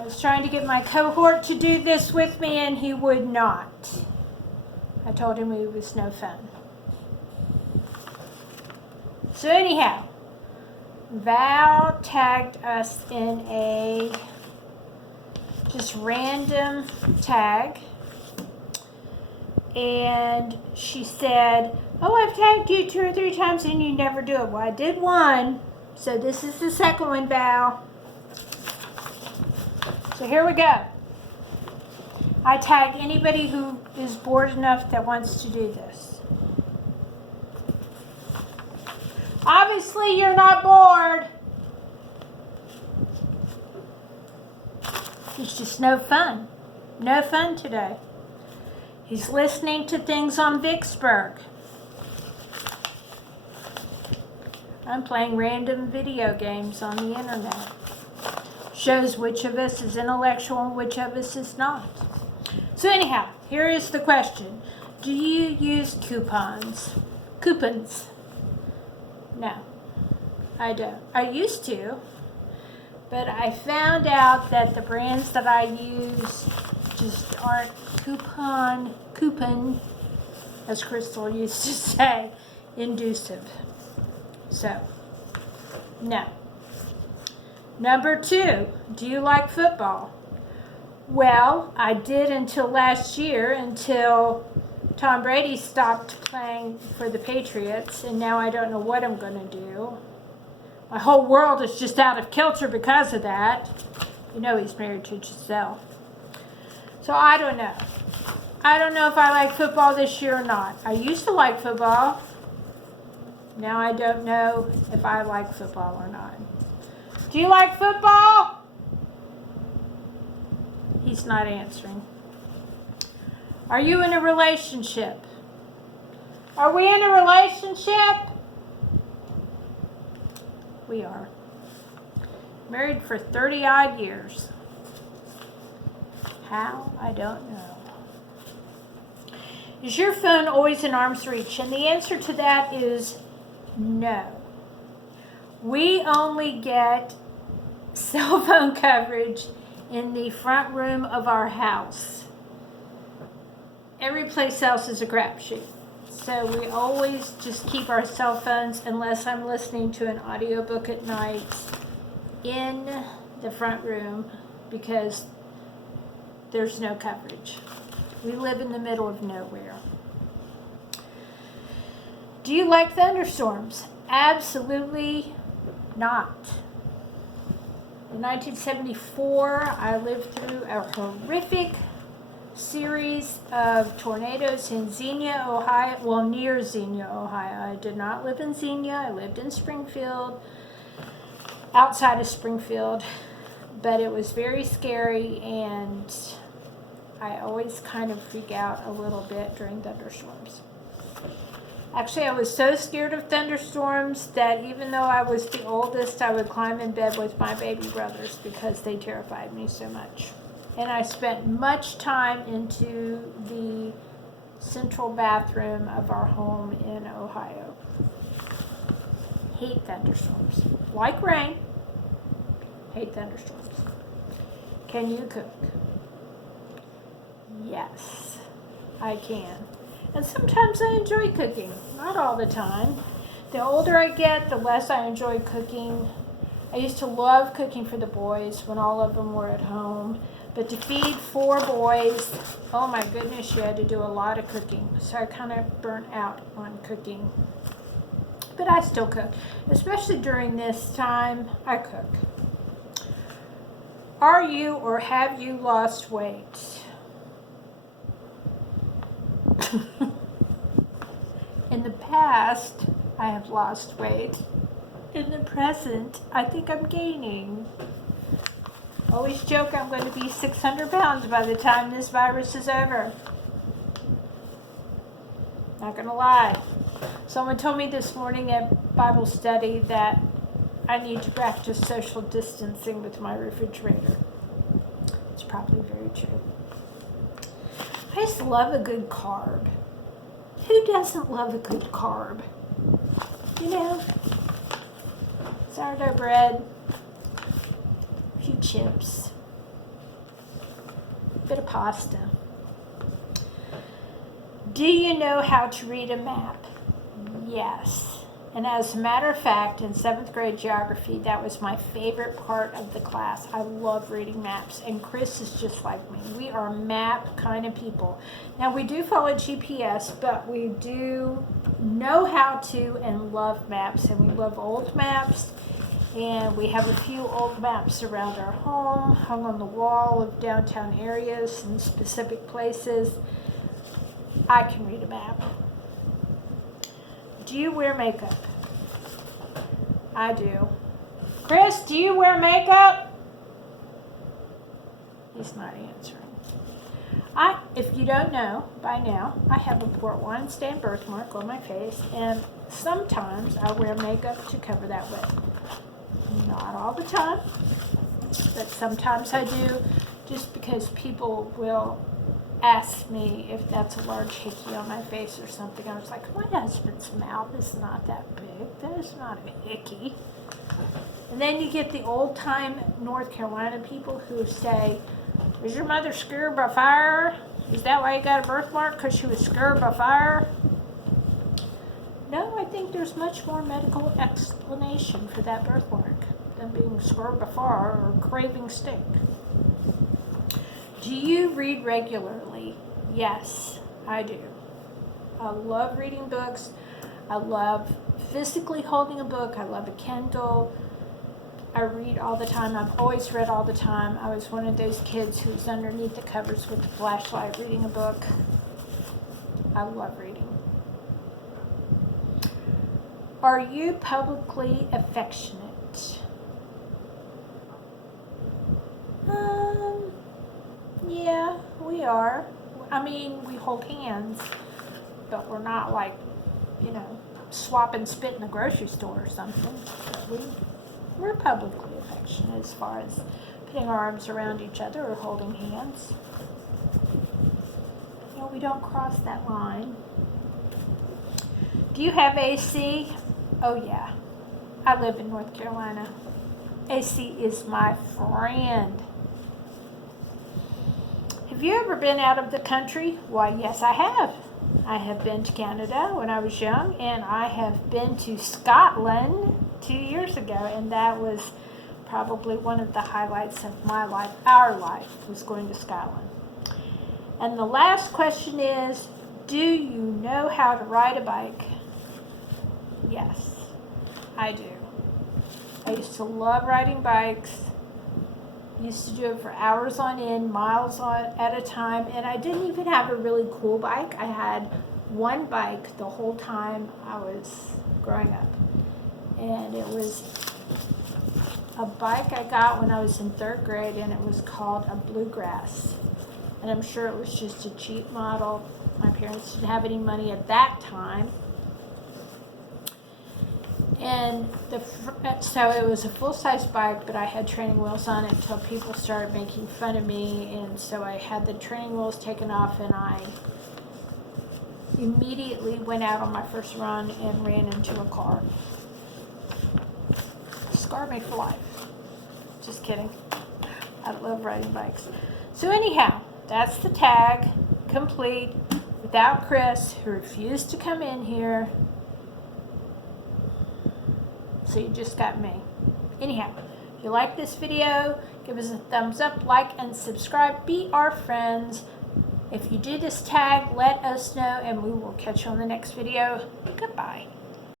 I was trying to get my cohort to do this with me, and he would not. I told him it was no fun. So anyhow, Val tagged us in a just random tag, and she said, "Oh, I've tagged you 2 or 3 times and you never do it." Well, I did one, so this is the second one, Val. So here we go. I tag anybody who is bored enough that wants to do this. Obviously, you're not bored. It's just no fun. No fun today. He's listening to things on Vicksburg. I'm playing random video games on the internet. Shows which of us is intellectual and which of us is not. So anyhow, here is the question. Do you use coupons? Coupons? No, I don't. I used to, but I found out that the brands that I use just aren't coupon, as Crystal used to say, inducive. So, no. Number 2, do you like football? Well, I did until last year, until Tom Brady stopped playing for the Patriots, and now I don't know what I'm going to do. My whole world is just out of kilter because of that. You know he's married to Giselle. So I don't know. I don't know if I like football this year or not. I used to like football. Now I don't know if I like football or not. Do you like football? He's not answering. Are you in a relationship? Are we in a relationship? We are. Married for 30-odd years. How? I don't know. Is your phone always in arm's reach? And the answer to that is no. We only get cell phone coverage in the front room of our house. Every place else is a crapshoot. So we always just keep our cell phones, unless I'm listening to an audiobook at night, in the front room because there's no coverage. We live in the middle of nowhere. Do you like thunderstorms? Absolutely not. In 1974, I lived through a horrific series of tornadoes in Xenia, Ohio. Well, near Xenia, Ohio. I did not live in Xenia. I lived in Springfield, outside of Springfield. But it was very scary, and I always kind of freak out a little bit during thunderstorms. Actually, I was so scared of thunderstorms that even though I was the oldest, I would climb in bed with my baby brothers because they terrified me so much. And I spent much time into the central bathroom of our home in Ohio. Hate thunderstorms. Like rain. Hate thunderstorms. Can you cook? Yes, I can. And sometimes I enjoy cooking. Not all the time. The older I get, the less I enjoy cooking. I used to love cooking for the boys when all of them were at home. But to feed 4 boys, oh my goodness, you had to do a lot of cooking. So I kind of burnt out on cooking. But I still cook. Especially during this time, I cook. Are you or have you lost weight? In the past, I have lost weight. In the present, I think I'm gaining. Always joke I'm going to be 600 pounds by the time this virus is over. Not going to lie. Someone told me this morning at Bible study that I need to practice social distancing with my refrigerator. It's probably very true. I just love a good carb. Who doesn't love a good carb? You know, sourdough bread, a few chips, bit of pasta. Do you know how to read a map? Yes. And as a matter of fact, in 7th grade geography, that was my favorite part of the class. I love reading maps, and Chris is just like me. We are map kind of people. Now, we do follow GPS, but we do know how to and love maps, and we love old maps. And we have a few old maps around our home, hung on the wall of downtown areas and specific places. I can read a map. Do you wear makeup? I do. Chris, do you wear makeup? He's not answering. If you don't know by now, I have a port wine stain birthmark on my face, and sometimes I wear makeup to cover that with. Not all the time, but sometimes I do, just because people will ask me if that's a large hickey on my face or something. I was like, my husband's mouth is not that big. That is not a hickey. And then you get the old-time North Carolina people who say, was your mother scared by fire? Is that why you got a birthmark? Because she was scared by fire? No, I think there's much more medical explanation for that birthmark than being scared by fire or craving steak. Do you read regularly? Yes, I do. I love reading books. I love physically holding a book. I love a Kindle. I read all the time. I've always read all the time. I was one of those kids who was underneath the covers with the flashlight reading a book. I love reading. Are you publicly affectionate? Yeah, we are. I mean, we hold hands, but we're not like, swap and spit in the grocery store or something. But we're publicly affectionate as far as putting our arms around each other or holding hands. We don't cross that line. Do you have AC? Oh, yeah. I live in North Carolina. AC is my friend. Have you ever been out of the country? Why, yes, I have. I have been to Canada when I was young, and I have been to Scotland 2 years ago, and that was probably one of the highlights of my life. Our life was going to Scotland. And the last question is, do you know how to ride a bike? Yes, I do. I used to love riding bikes. Used to do it for hours on end, miles at a time, and I didn't even have a really cool bike. I had one bike the whole time I was growing up, and it was a bike I got when I was in 3rd grade, and it was called a Bluegrass, and I'm sure it was just a cheap model. My parents didn't have any money at that time. And so it was a full-size bike, but I had training wheels on it until people started making fun of me, and so I had the training wheels taken off, and I immediately went out on my first run and ran into a car. Scarred me for life. Just kidding. I love riding bikes. So anyhow, that's the tag, complete, without Chris, who refused to come in here. So you just got me. Anyhow, if you like this video, give us a thumbs up, like, and subscribe. Be our friends. If you do this tag, let us know, and we will catch you on the next video. Goodbye.